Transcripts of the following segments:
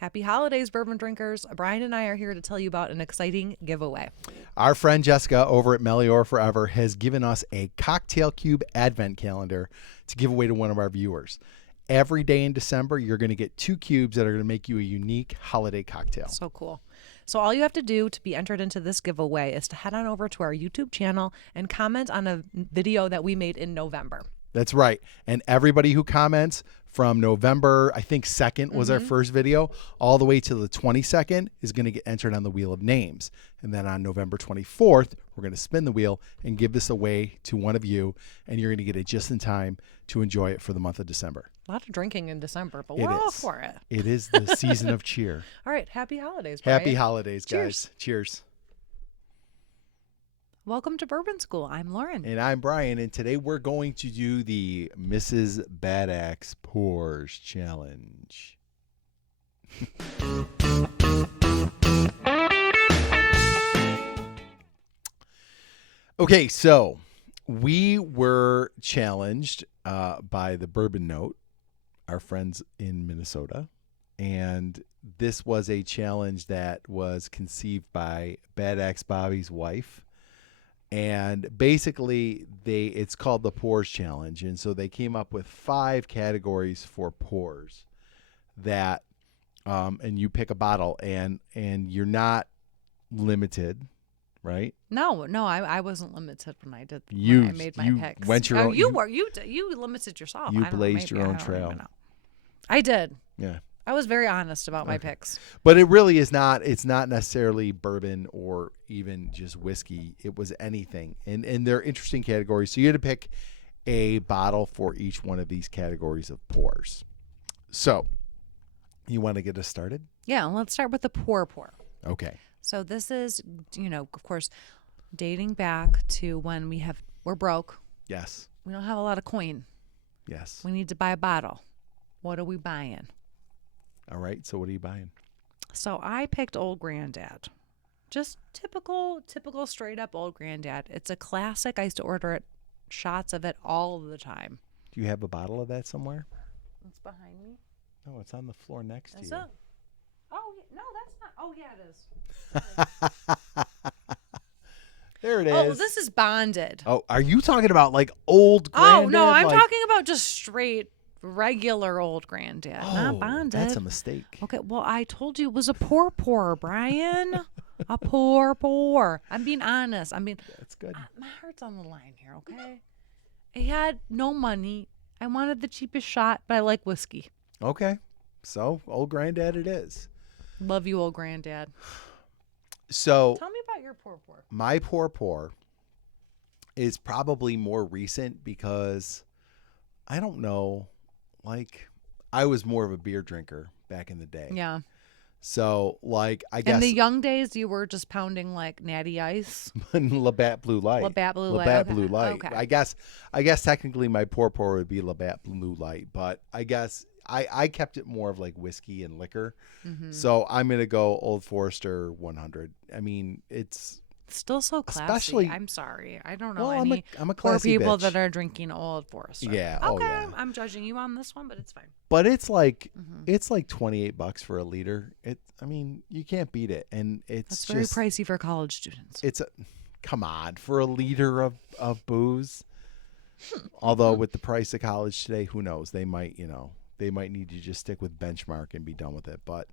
Happy holidays, bourbon drinkers. Brian and I are here to tell you about an exciting giveaway. Our friend Jessica over at Melior Forever has given us a cocktail cube advent calendar to give away to one of our viewers. Every day in December, you're going to get 2 cubes that are going to make you a unique holiday cocktail. So cool. So all you have to do to be entered into this giveaway is to head on over to our YouTube channel and comment on a video that we made in November. That's right. And everybody who comments from November, I think 2nd was our first video, all the way to the 22nd is going to get entered on the Wheel of Names. And then on November 24th, we're going to spin the wheel and give this away to one of you. And you're going to get it just in time to enjoy it for the month of December. A lot of drinking in December, but we're all for it. It is the season of cheer. All right. Happy holidays, Brian. Happy holidays, guys. Cheers. Cheers. Welcome to Bourbon School. I'm Lauren. And I'm Brian. And today we're going to do the Mrs. BadAxe Pours Challenge. Okay, so we were challenged by the Bourbon Note, our friends in Minnesota. And this was a challenge that was conceived by BadAxe Bobby's wife. And basically, it's called the Pours Challenge. And so they came up with 5 categories for pours that, and you pick a bottle, and you're not limited, right? No, I wasn't limited when I did. When I made my picks. Went your own, you limited yourself. You blazed your own trail. I did. Yeah. I was very honest about my picks. But it really is not, it's not necessarily bourbon or even just whiskey. It was anything. And they're interesting categories. So you had to pick a bottle for each one of these categories of pours. So you want to get us started? Yeah, let's start with the pour. Okay. So this is, of course, dating back to when we're broke. Yes. We don't have a lot of coin. Yes. We need to buy a bottle. What are we buying? All right. So what are you buying? So I picked Old Granddad. Just typical straight up Old Granddad. It's a classic. I used to order shots of it all the time. Do you have a bottle of that somewhere? It's behind me. No, it's on the floor next to you. Oh, no, that's not. Oh, yeah, it is. There it is. Oh, this is bonded. Oh, are you talking about like Old Granddad? Oh, no, I'm talking about just straight regular Old Granddad, not bonded. That's a mistake. Okay, well, I told you it was a pour, Brian. A pour. I'm being honest. That's good. My heart's on the line here, okay? I had no money. I wanted the cheapest shot, but I like whiskey. Okay. So, Old Granddad it is. Love you, Old Granddad. So, tell me about your pour. My pour is probably more recent because I don't know. Like, I was more of a beer drinker back in the day. Yeah. So, like, I guess. In the young days, you were just pounding, like, Natty Ice. Labatt Blue Light. Labatt Blue Light. Labatt Okay. Blue Light. Okay. I guess technically my pour would be Labatt Blue Light. But I guess I kept it more of like whiskey and liquor. Mm-hmm. So I'm going to go Old Forester 100. I mean, it's still so classy. Especially, I'm sorry. I don't know well, any I'm a poor classy people bitch. that are drinking Old Forester. Yeah. Okay. Oh, yeah. I'm judging you on this one, but it's fine. But it's like it's like $28 for a liter. I mean, you can't beat it, and it's very pricey for college students. Come on, for a liter of booze. Although with the price of college today, who knows? They might need to just stick with Benchmark and be done with it. But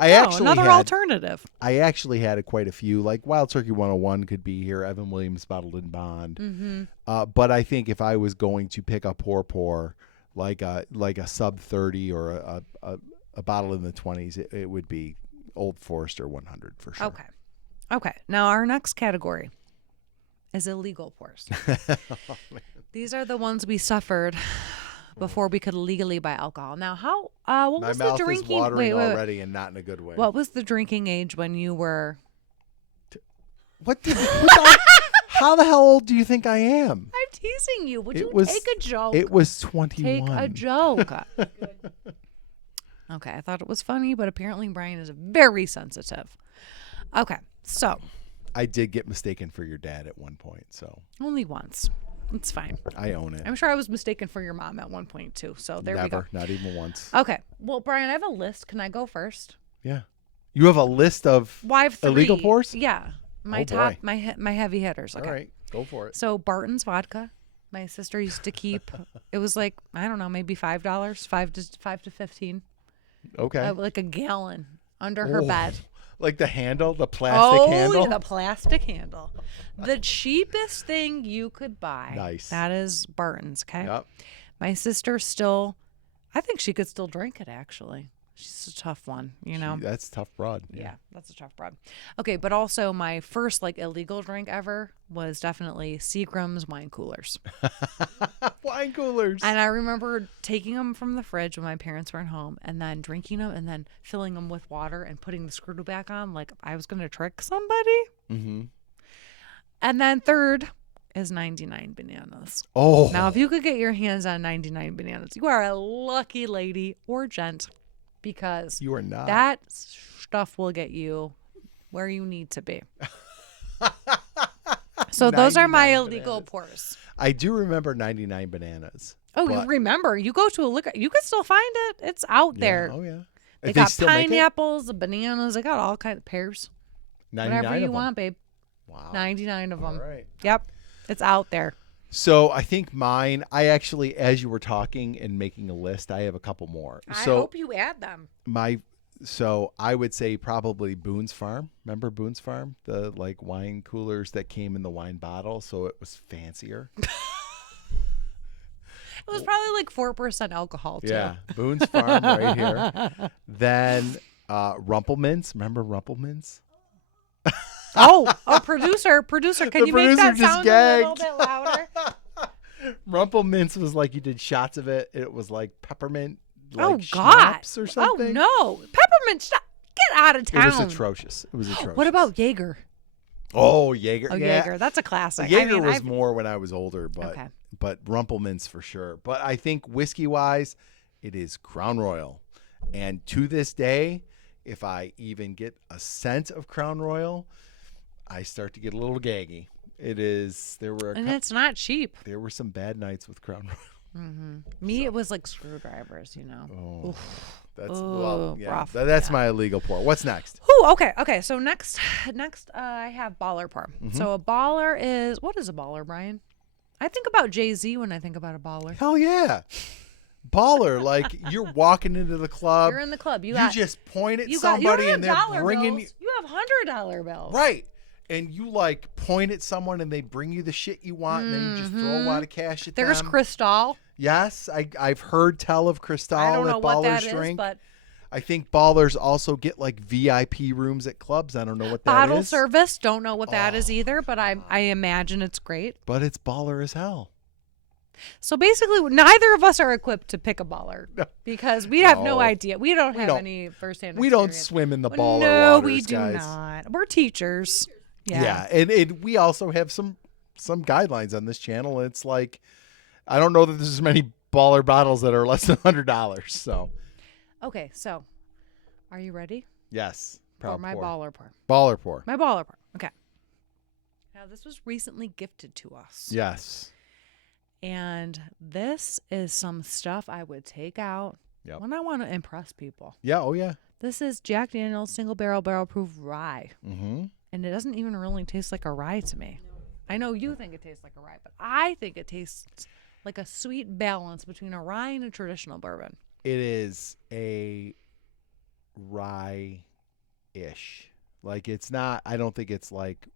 another alternative. I actually had quite a few. Like Wild Turkey 101 could be here. Evan Williams Bottled in Bond. Mm-hmm. But I think if I was going to pick a pour like a sub 30 or a bottle in the 20s, it would be Old Forester 100 for sure. Okay. Now our next category is illegal pours. Oh, These are the ones we suffered before we could legally buy alcohol. Now, what was the drinking? My mouth is watering already, and not in a good way. What was the drinking age when you were? How the hell old do you think I am? I'm teasing you. Would you take a joke? It was 21. Take a joke. Okay, I thought it was funny, but apparently Brian is very sensitive. Okay, so I did get mistaken for your dad at one point, so only once. It's fine. I own it. I'm sure I was mistaken for your mom at one point too. So there we go. Not even once. Okay. Well, Brian, I have a list. Can I go first? Yeah. You have a list of Well, I have 3. illegal pours? Yeah. My Oh, top, boy. my heavy hitters. Okay. All right. Go for it. So Barton's vodka. My sister used to keep. It was like, I don't know, maybe $5, 5 to 15, Okay. like a gallon under her Oh, bed. like the handle, the plastic handle? The plastic handle. The cheapest thing you could buy. Nice. That is Barton's, okay? Yep. My sister still, I think she could still drink it, actually. She's a tough one, you know? That's tough broad. Yeah, that's a tough broad. Okay, but also my first like illegal drink ever was definitely Seagram's wine coolers. Wine coolers. And I remember taking them from the fridge when my parents weren't home and then drinking them and then filling them with water and putting the screw back on like I was going to trick somebody. Mm-hmm. And then third is 99 bananas. Oh. Now, if you could get your hands on 99 bananas, you are a lucky lady or gent because You are not. that stuff will get you where you need to be. So those are my 99 illegal bananas. pours. I do remember 99 bananas. Oh, but- you remember, you go to a liquor, you can still find it. It's out there. Yeah. Oh, yeah. They If got still make it? pineapples, the bananas. They got all kinds of pears. 99 Whatever of you them. want, babe. Wow. 99 of them. All right. Yep. It's out there. So I think mine, I actually, as you were talking and making a list, I have a couple more. I So hope you add them. So I would say probably Boone's Farm. Remember Boone's Farm? The like wine coolers that came in the wine bottle, so it was fancier. It was probably like 4% alcohol, too. Yeah, Boone's Farm right here. Then Rumplemints. Remember Rumplemints? Producer, can The you make that producer just sound a little gagged. bit louder? Rumplemints was like you did shots of it. It was like peppermint, like Oh, God. schnapps or something. Oh, no. Peppermint, get out of town. It was atrocious. It was atrocious. What about Jaeger? Oh, Jaeger? Oh, yeah. Jaeger. That's a classic. Jaeger I mean, was more when I was older, Okay. but Rumplemints for sure. But I think whiskey wise, it is Crown Royal, and to this day, if I even get a scent of Crown Royal, I start to get a little gaggy. It is. and it's not cheap. There were some bad nights with Crown Royal. Me, it was like screwdrivers, you know. Oh, that's Ooh, yeah. rough. That's my illegal pour. What's next? Ooh, okay. So next, I have baller pour. Mm-hmm. So a baller is, what is a baller, Brian? I think about Jay-Z when I think about a baller. Hell yeah, baller! Like you're walking into the club. You're in the club. You got, just point at you got, you somebody don't and have they're dollar bringing bills. you. You have $100 bills. Right. And you like point at someone and they bring you the shit you want and then you just throw a lot of cash at There's them. Cristal. Yes, I've heard tell of Cristal I don't know that what ballers that is, drink. but I think ballers also get like VIP rooms at clubs. I don't know what that bottle is. service. Don't know what that is either, but I imagine it's great. But it's baller as hell. So basically, neither of us are equipped to pick a baller because we have no No. idea. We don't have don't- any firsthand We don't experience. swim in the baller No, waters, we do guys. not. We're teachers. Yeah, and we also have some guidelines on this channel. It's like I don't know that there's as many baller bottles that are less than $100. So Okay, so are you ready yes, for proud my pour. baller pour? Baller pour. My baller pour. Okay. Now this was recently gifted to us. Yes. And this is some stuff I would take out Yep. when I want to impress people. Yeah. Oh yeah. This is Jack Daniel's single barrel proof rye. Mm-hmm. And it doesn't even really taste like a rye to me. I know you think it tastes like a rye, but I think it tastes like a sweet balance between a rye and a traditional bourbon. It is a rye-ish. Like it's not. I don't think it's like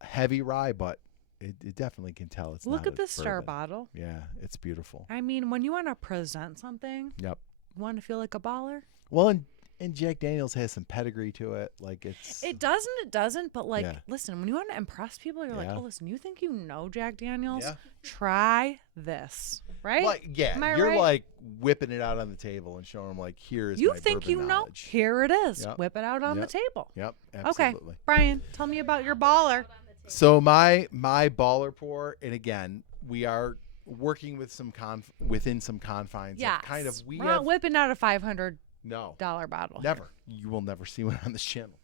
heavy rye, but it definitely can tell it's. Look not at the star bourbon. bottle. Yeah, it's beautiful. I mean, when you want to present something, Yep. you want to feel like a baller. Well, and Jack Daniel's has some pedigree to it. Like it's. It doesn't, but like, Yeah. listen, when you want to impress people, you're like, Yeah. oh, listen, you think you know Jack Daniels? Yeah. Try this, right? Like yeah, Am I you're right? like whipping it out on the table and showing them like here is You my think bourbon you know? knowledge. Here it is. Yep. Whip it out on Yep. the table. Yep. Okay, Absolutely. Brian, tell me about your baller. So my baller pour, and again, we are working with some within some confines. Yeah, Of kind of we we're have not whipping out a $500 no bottle. never. You will never see one on this channel.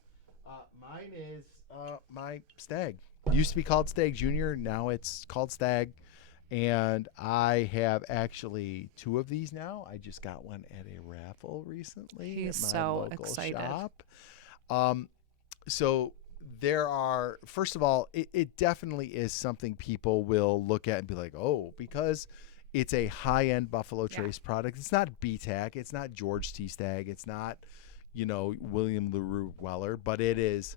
Mine is my Stag. It used to be called Stag Junior. Now it's called Stag, and I have actually 2 of these now. I just got one at a raffle recently. He's at my so local excited. shop. So there are, first of all, it definitely is something people will look at and be like, oh, because it's a high-end Buffalo Trace product. It's not BTAC. It's not George T. Stagg. It's not, William LaRue Weller, but it is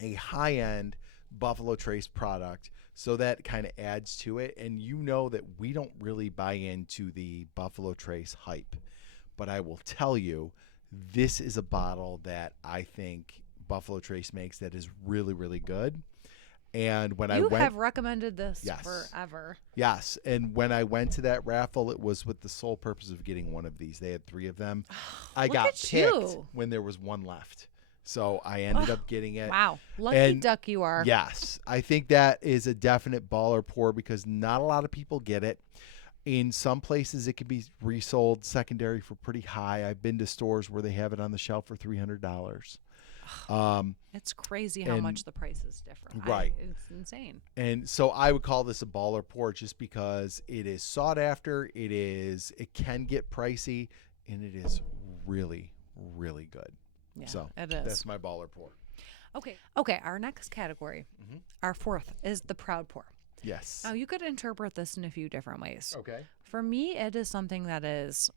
a high-end Buffalo Trace product. So that kind of adds to it. And that we don't really buy into the Buffalo Trace hype. But I will tell you, this is a bottle that I think Buffalo Trace makes that is really, really good. And when you have recommended this yes, forever. Yes. And when I went to that raffle, it was with the sole purpose of getting one of these. They had 3 of them. I got picked when there was one left. So I ended up getting it. Wow. Lucky duck you are. Yes. I think that is a definite baller pour because not a lot of people get it. In some places, it can be resold secondary for pretty high. I've been to stores where they have it on the shelf for $300. It's crazy how much the price is different. Right. It's insane. And so I would call this a baller pour just because it is sought after. It can get pricey, and it is really, really good. Yeah, so it is. That's my baller pour. Okay. Our next category, our fourth, is the proud pour. Yes. Now, you could interpret this in a few different ways. Okay. For me, it is something that is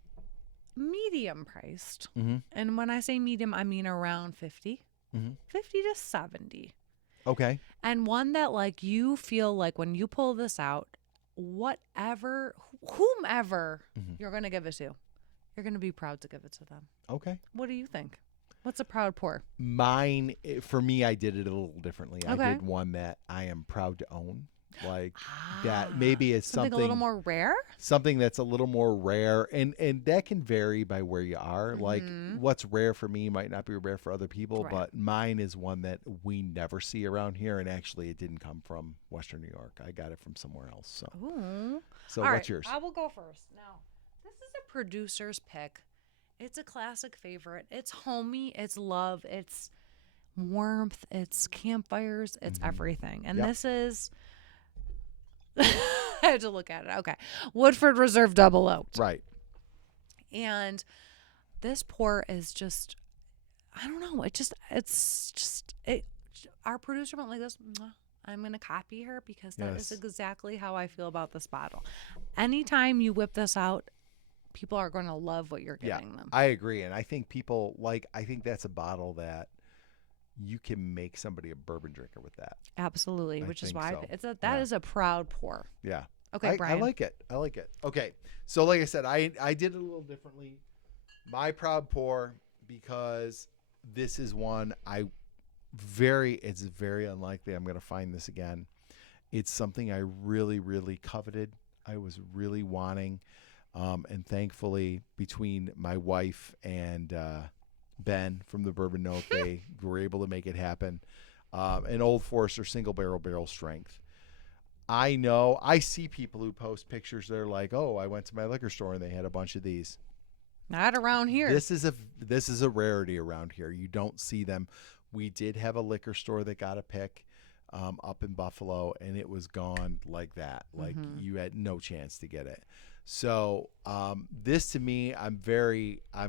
medium priced. And when I say medium, I mean around 50, 50 to 70. Okay. And one that you feel like when you pull this out, whomever you're going to give it to, you're going to be proud to give it to them. Okay. What do you think? What's a proud pour? Mine, for me, I did it a little differently. I did one that I am proud to own. That maybe it's something a little more rare. Something that's a little more rare, and that can vary by where you are. Like what's rare for me might not be rare for other people, but mine is one that we never see around here, and actually it didn't come from Western New York. I got it from somewhere else. So, so what's yours? I will go first. Now, this is a producer's pick. It's a classic favorite. It's homey. It's love. It's warmth. It's campfires. It's everything. And this is. I had to look at it. Okay. Woodford Reserve Double Oaked. Right. And this pour is just, I don't know. Our producer went like this. I'm going to copy her because that is exactly how I feel about this bottle. Anytime you whip this out, people are going to love what you're giving them. I agree. And I think I think that's a bottle that you can make somebody a bourbon drinker with that. Absolutely, which is why that is a proud pour. Yeah. Okay, Brian. I like it. Okay. So like I said, I did it a little differently. My proud pour, because this is one it's very unlikely I'm going to find this again. It's something I really, really coveted. I was really wanting. And thankfully, between my wife and Ben from the Bourbon Note, they were able to make it happen. An Old Forester single barrel strength. I know I see people who post pictures. They're like, "Oh, I went to my liquor store and they had a bunch of these." Not around here. This is a rarity around here. You don't see them. We did have a liquor store that got a pick up in Buffalo, and it was gone like that. Like you had no chance to get it. So this to me, I'm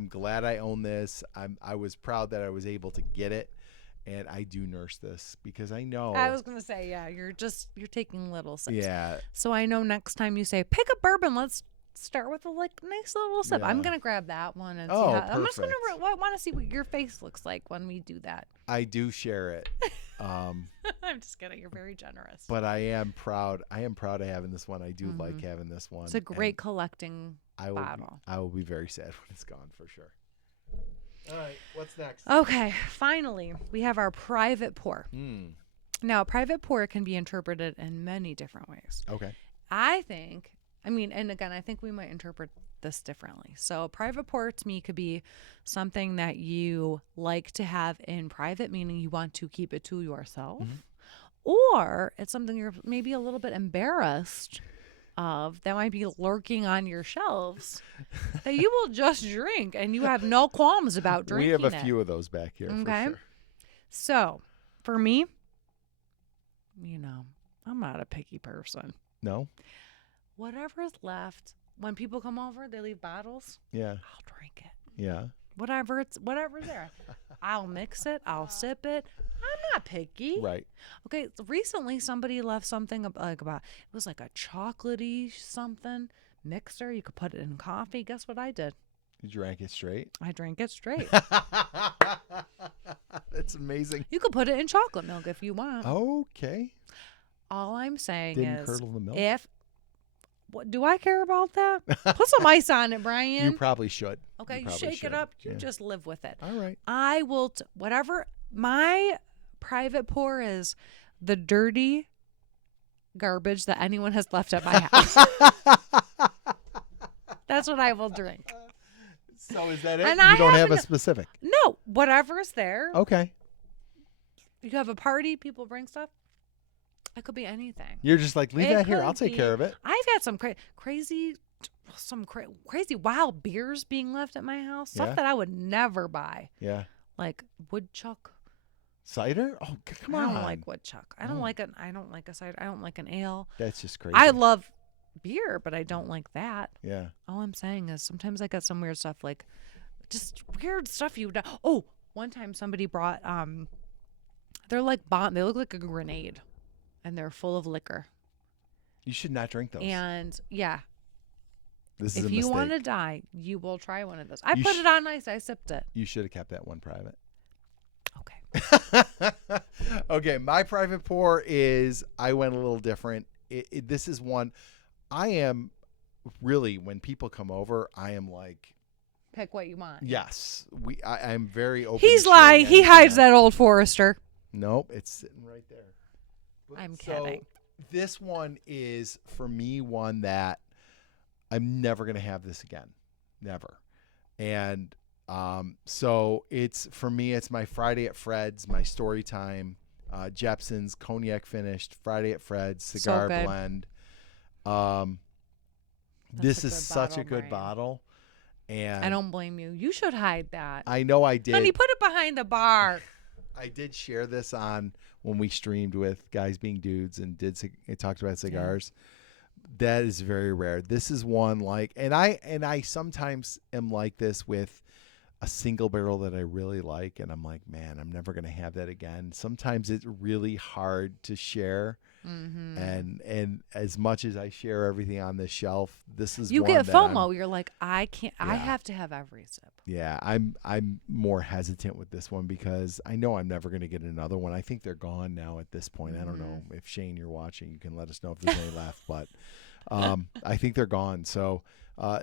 glad I own this. I was proud that I was able to get it, and I do nurse this because I know. I was gonna say, you're taking little sips. Yeah. So I know next time you say pick a bourbon, let's start with a nice little sip. I'm gonna grab that one and see how. I'm just gonna want to see what your face looks like when we do that. I do share it. I'm just kidding. You're very generous. But I am proud. I am proud of having this one. I do like having this one. It's a great collecting bottle. I will be very sad when it's gone for sure. All right, what's next? Okay, finally, we have our private pour. Now, private pour can be interpreted in many different ways. Okay. I think we might interpret this differently. So a private pour to me could be something that you like to have in private, meaning you want to keep it to yourself, or it's something you're maybe a little bit embarrassed of that might be lurking on your shelves that you will just drink and you have no qualms about drinking. We have a few of those back here. Okay. For sure. So for me, I'm not a picky person. No. Whatever's left, when people come over, they leave bottles. Yeah. I'll drink it. Yeah. whatever's there. I'll mix it. I'll sip it. I'm not picky. Right. Okay. Recently, somebody left something like about it was like a chocolatey something mixer. You could put it in coffee. Guess what I did? You drank it straight. I drank it straight. That's amazing. You could put it in chocolate milk if you want. Okay. All I'm saying Didn't is, curdle the milk. What do I care about that? Put some ice on it, Brian. You probably should. Okay, you probably shake should. it up. You Yeah. just live with it. All right. I will, whatever my private pour is, the dirty garbage that anyone has left at my house. That's what I will drink. So is that it? And You I don't have a haven't- specific. No, whatever's there. Okay. You have a party, people bring stuff. It could be anything. You're just like, leave It that here. could I'll take care of it. I've had some crazy wild beers being left at my house. Stuff Yeah. that I would never buy. Yeah. Like woodchuck. Cider? Oh, come on. I don't like woodchuck. I don't Oh. like a cider. I don't like an ale. That's just crazy. I love beer, but I don't like that. Yeah. All I'm saying is sometimes I got some weird stuff, like just weird stuff you would. Oh, one time somebody brought they're like bomb. They look like a grenade, and they're full of liquor. You should not drink those. And yeah, This is if a you mistake. want to die, you will try one of those. I You put it on ice. I sipped it. You should have kept that one private. Okay. Okay, my private pour is, I went a little different. This is one I am really, when people come over, I am like, Pick what you want. yes, I'm very open. He's to sharing lying. He anything hides else. that old Forester. Nope, it's sitting right there. I'm So, kidding. This one is, for me, one that I'm never going to have this again. Never. And so it's, for me, it's my Friday at Fred's, my story time, Jepson's cognac finished Friday at Fred's cigar good. blend. That's This a is good such a bottle, good Brian. bottle. And I don't blame you. You should hide that. I know I did. Honey, put it behind the bar. I did share this on when we streamed with Guys Being Dudes and it talked about cigars. That is very rare. This is one like, and I sometimes am like this with a single barrel that I really like, and I'm like, man, I'm never going to have that again. Sometimes it's really hard to share. Mm-hmm. And as much as I share everything on this shelf, this is You one get that FOMO. You're like, I can't. I Yeah. have to have every sip. Yeah, I'm more hesitant with this one because I know I'm never going to get another one. I think they're gone now at this point. I don't know if Shane, you're watching, you can let us know if there's any left, but I think they're gone. So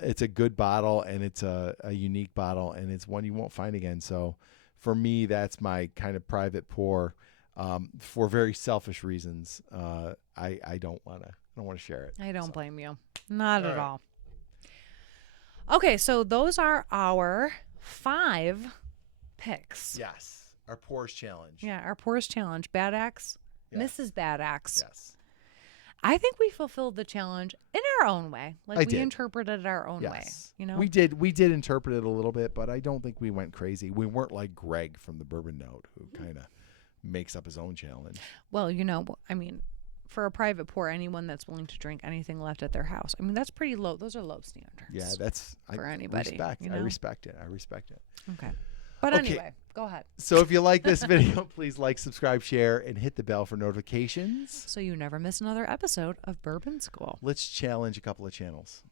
it's a good bottle, and it's a unique bottle, and it's one you won't find again. So for me, that's my kind of private pour. For very selfish reasons, I don't want to share it. I don't blame you. Not All at right. all. Okay, so those are our 5 picks. Yes, our pours challenge. Yeah, our pours challenge. BadAxe, Yes. Mrs. BadAxe. Yes. I think we fulfilled the challenge in our own way. Like I we did. interpreted it our own way. Yes. You know, We did interpret it a little bit, but I don't think we went crazy. We weren't like Greg from the Bourbon Note, who kind of makes up his own challenge. well, you know, I mean, for a private pour, anyone that's willing to drink anything left at their house. I mean, that's pretty low. Those are low standards. Yeah, that's For anybody, Respect. you I know? respect it. I respect it. Okay. But Okay. anyway, go ahead. So if you like this video, please like, subscribe, share, and hit the bell for notifications. So you never miss another episode of Bourbon School. Let's challenge a couple of channels.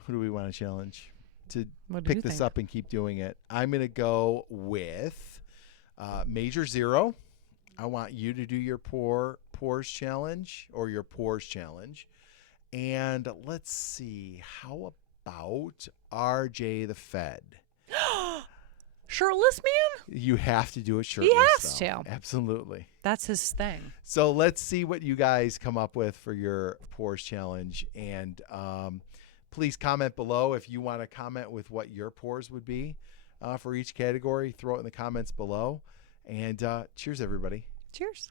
Who do we want to challenge to What do you pick this think? up and keep doing it? I'm going to go with Major Zero. I want you to do your pours challenge or your pours challenge. And let's see, how about RJ the Fed? Shirtless man? You have to do it shirtless. has though. to. Absolutely. That's his thing. So let's see what you guys come up with for your pours challenge. And please comment below if you want to comment with what your pours would be for each category. Throw it in the comments below. And cheers, everybody. Cheers.